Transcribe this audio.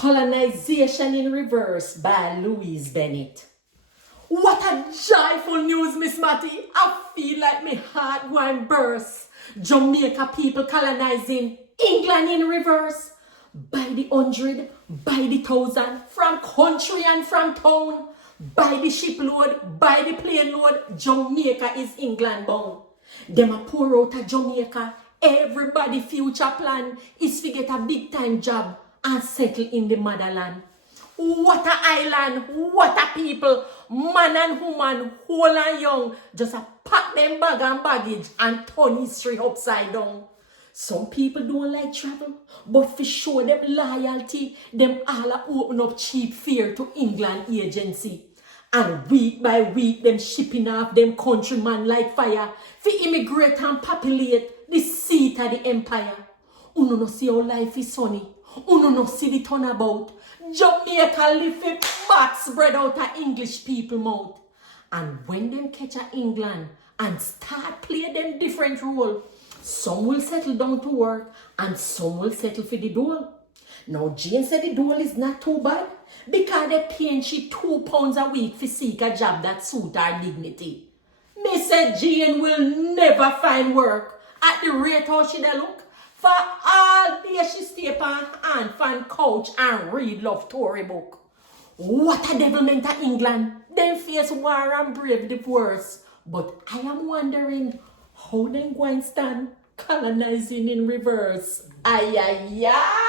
Colonization in Reverse by Louise Bennett. What a joyful news, Miss Matty. I feel like my heart going burst. Jamaica people colonizing England in reverse. By the hundred, by the thousand, from country and from town. By the shipload, by the plane load, Jamaica is England bound. Them a pour out of Jamaica. Everybody future plan is to get a big time job and settle in the motherland. What a island, what a people, man and woman, old and young, just a pack them bag and baggage and turn history upside down. Some people don't like travel, but for show them loyalty, them all a open up cheap fare to England agency. And week by week, them shipping off them countrymen like fire, for immigrate and populate the seat of the empire. Uno no see how life is sunny. Uno no see the turnabout. Jamaica live a back spread out of English people mouth. And when them catch a England and start play them different role, some will settle down to work and some will settle for the dole. Now Jane said the dole is not too bad because they paying she £2 a week for seek a job that suit her dignity. Me said Jane will never find work at the rate how she da look. For all day she stay upon hand fan couch and read love story book. What a devilment of England. Them face war and brave the worst. But I am wondering how them going stand colonizing in reverse. Ay, ay, ay.